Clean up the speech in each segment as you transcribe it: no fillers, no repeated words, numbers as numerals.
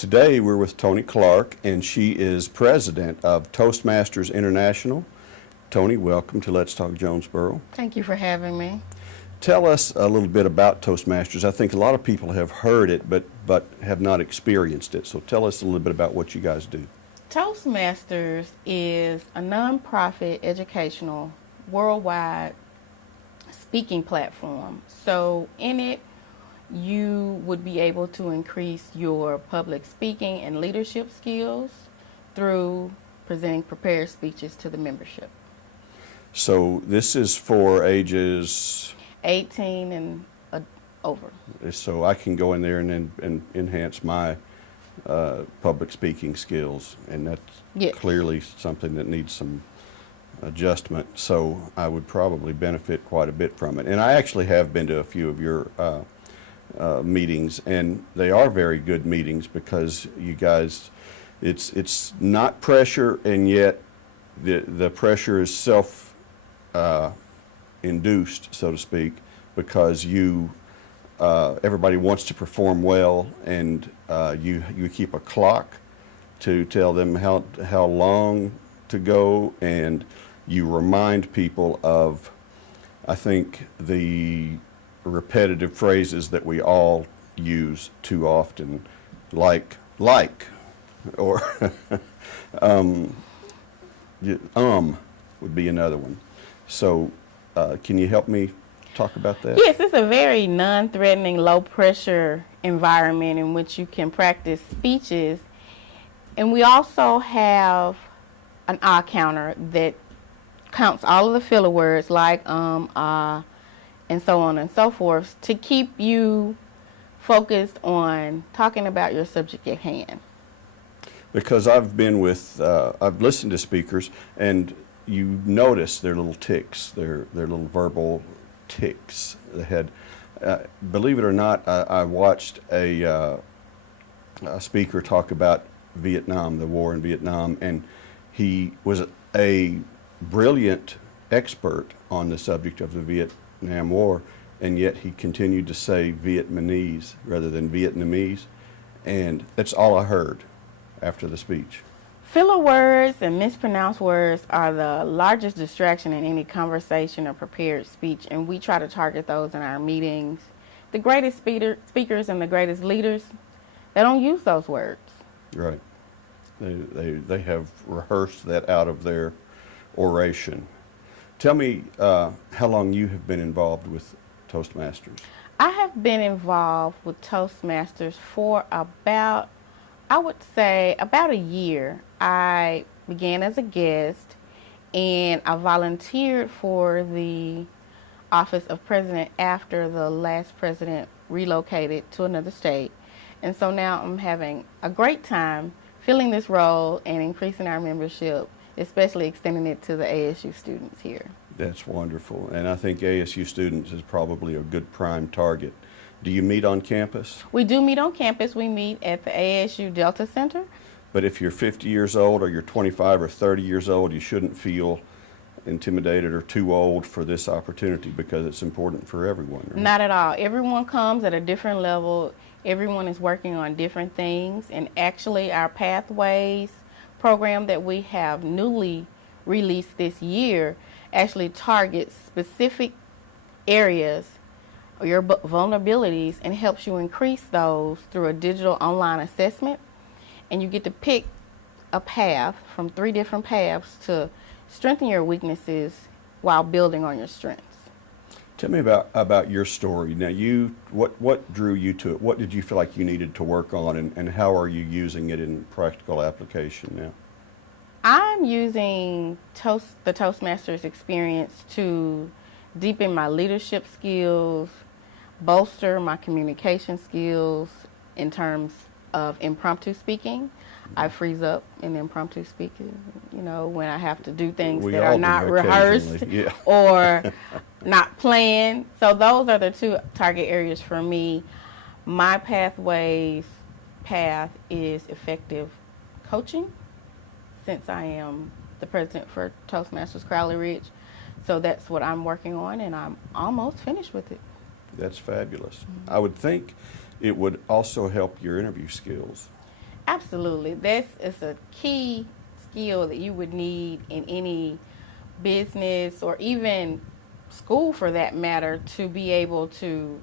Today we're with Toni Clark, and she is president of Toastmasters International. Toni, welcome to Let's Talk Jonesboro. Thank you for having me. Tell us a little bit about Toastmasters. I think a lot of people have heard it, but have not experienced it. So tell us a little bit about what you guys do. Toastmasters is a nonprofit educational worldwide speaking platform. So in it, you would be able to increase your public speaking and leadership skills through presenting prepared speeches to the membership. So this is for ages 18 and over. So I can go in there and enhance my public speaking skills, and that's Yes. clearly something that needs some adjustment. So I would probably benefit quite a bit from it. And I actually have been to a few of your meetings, and they are very good meetings because you guys, it's not pressure, and yet the pressure is self induced, so to speak, because everybody wants to perform well, and you keep a clock to tell them how long to go, and you remind people of, I think, the repetitive phrases that we all use too often, like, or would be another one. So can you help me talk about that? Yes, it's a very non-threatening, low-pressure environment in which you can practice speeches. And we also have an counter that counts all of the filler words like and so on and so forth to keep you focused on talking about your subject at hand. Because I've listened to speakers, and you notice their little tics, their little verbal tics. They had, believe it or not, I watched a speaker talk about Vietnam, the war in Vietnam, and he was a brilliant expert on the subject of the Vietnam War, and yet he continued to say Vietnamese rather than Vietnamese, and that's all I heard after the speech. Filler words and mispronounced words are the largest distraction in any conversation or prepared speech, and we try to target those in our meetings. The greatest speakers and the greatest leaders, they don't use those words. Right. They have rehearsed that out of their oration. Tell me how long you have been involved with Toastmasters. I have been involved with Toastmasters for about, I would say, about a year. I began as a guest, and I volunteered for the office of president after the last president relocated to another state. And so now I'm having a great time filling this role and increasing our membership, especially extending it to the ASU students here. That's wonderful, and I think ASU students is probably a good prime target. Do you meet on campus? We do meet on campus. We meet at the ASU Delta Center. But if you're 50 years old or you're 25 or 30 years old, you shouldn't feel intimidated or too old for this opportunity because it's important for everyone. Right? Not at all. Everyone comes at a different level. Everyone is working on different things. And actually our Pathways program that we have newly released this year actually targets specific areas or your vulnerabilities and helps you increase those through a digital online assessment. And you get to pick a path from 3 different paths to strengthen your weaknesses while building on your strengths. Tell me about your story. Now, what drew you to it? What did you feel like you needed to work on, and how are you using it in practical application now? I'm using the Toastmasters experience to deepen my leadership skills, bolster my communication skills in terms of impromptu speaking. I freeze up in impromptu speaking, when I have to do things that are not rehearsed or not planned. So those are the 2 target areas for me. My Pathways path is effective coaching, since I am the president for Toastmasters Crowley Ridge. So that's what I'm working on, and I'm almost finished with it. That's fabulous. I would think it would also help your interview skills. Absolutely. It's a key skill that you would need in any business or even school for that matter, to be able to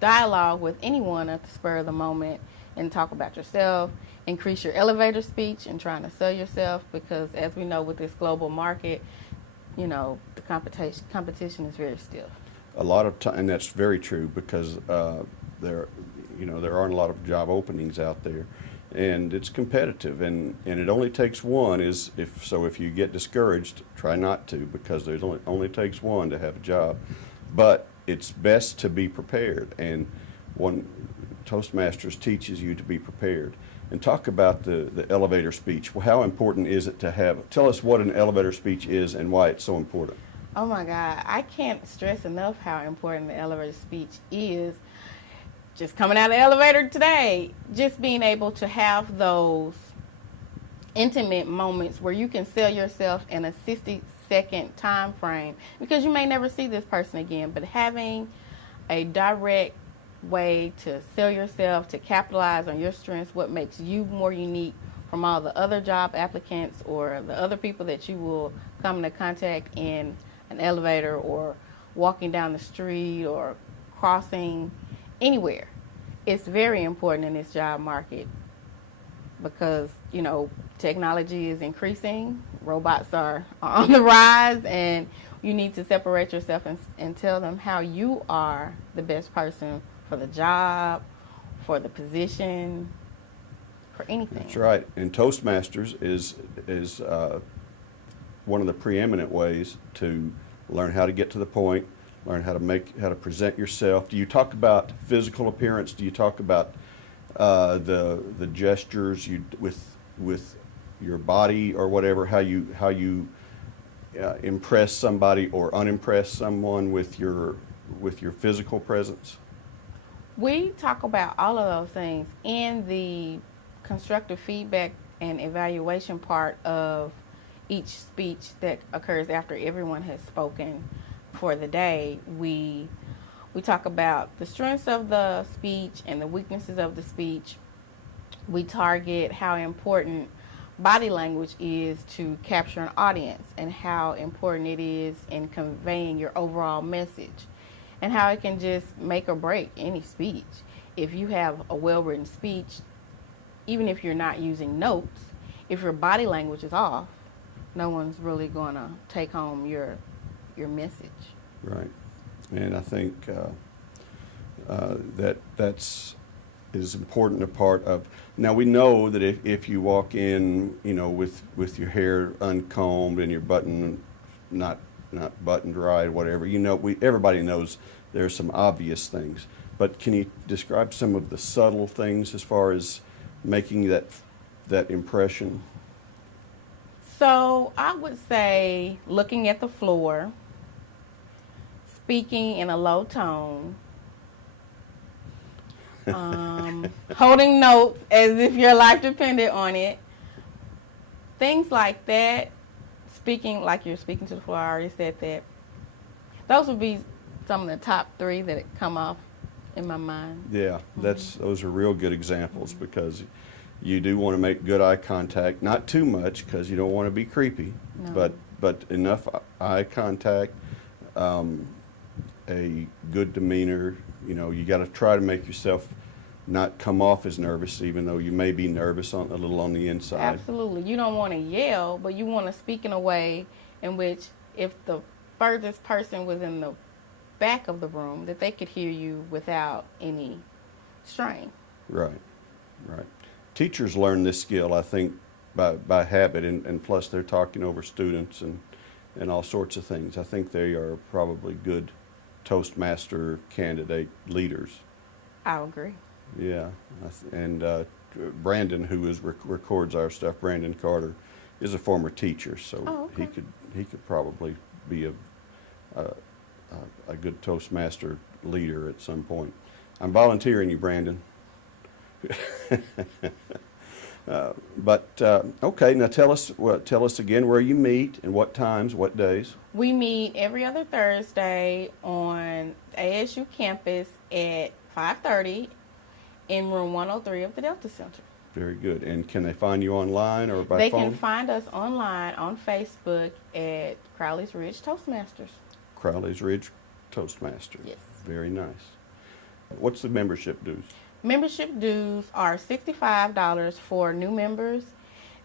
dialogue with anyone at the spur of the moment and talk about yourself, increase your elevator speech and trying to sell yourself, because as we know with this global market, the competition is very stiff. A lot of time, and that's very true, because there aren't a lot of job openings out there, and it's competitive, and it only takes one. If you get discouraged, try not to, because there only takes one to have a job. But it's best to be prepared, and Toastmasters teaches you to be prepared. And talk about the elevator speech. Well, how important is it to have? Tell us what an elevator speech is and why it's so important. Oh my God, I can't stress enough how important the elevator speech is. Just coming out of the elevator today, just being able to have those intimate moments where you can sell yourself in a 60-second time frame, because you may never see this person again, but having a direct way to sell yourself, to capitalize on your strengths, what makes you more unique from all the other job applicants or the other people that you will come into contact in an elevator or walking down the street or crossing anywhere. It's very important in this job market because, technology is increasing, robots are on the rise, and you need to separate yourself and tell them how you are the best person for the job, for the position, for anything. That's right. And Toastmasters is one of the preeminent ways to learn how to get to the point, learn how to present yourself. Do you talk about physical appearance? Do you talk about the gestures with your body or whatever? How you impress somebody or unimpress someone with your physical presence? We talk about all of those things in the constructive feedback and evaluation part of each speech that occurs after everyone has spoken for the day. We talk about the strengths of the speech and the weaknesses of the speech. We target how important body language is to capture an audience and how important it is in conveying your overall message, and how it can just make or break any speech. If you have a well-written speech, even if you're not using notes, if your body language is off, no one's really going to take home your message. Right. And I think that's is important a part of. Now we know that if you walk in, with your hair uncombed and your button not buttoned right, whatever, everybody knows there's some obvious things. But can you describe some of the subtle things as far as making that impression? So I would say looking at the floor, speaking in a low tone, holding notes as if your life depended on it, things like that. Speaking like you're speaking to the floor, I already said that. Those would be some of the top three that come off in my mind. Yeah, those are real good examples, because you do want to make good eye contact, not too much because you don't want to be creepy, No. but enough eye contact, a good demeanor. You got to try to make yourself not come off as nervous, even though you may be nervous a little on the inside. Absolutely. You don't want to yell, but you want to speak in a way in which if the furthest person was in the back of the room, that they could hear you without any strain. Right. Teachers learn this skill, I think, by habit, and plus they're talking over students and all sorts of things. I think they are probably good Toastmaster candidate leaders. I agree. Yeah, and Brandon, who records our stuff, Brandon Carter, is a former teacher, so okay. he could probably be a good Toastmaster leader at some point. I'm volunteering you, Brandon. Okay, now tell us again where you meet and what times, what days. We meet every other Thursday on ASU campus at 5:30 in room 103 of the Delta Center. Very good. And can they find you online or by They phone? can find us online on Facebook at Crowley's Ridge Toastmasters. Crowley's Ridge Toastmasters. Yes. Very nice. What's the membership dues? Membership dues are $65 for new members,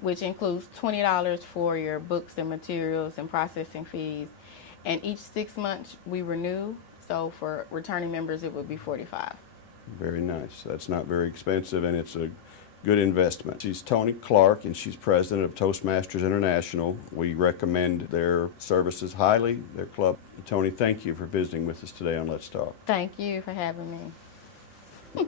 which includes $20 for your books and materials and processing fees. And each 6 months we renew. So for returning members, it would be $45. Very nice. That's not very expensive, and it's a good investment. She's Toni Clark, and she's president of Toastmasters International. We recommend their services highly, their club. Toni, thank you for visiting with us today on Let's Talk. Thank you for having me.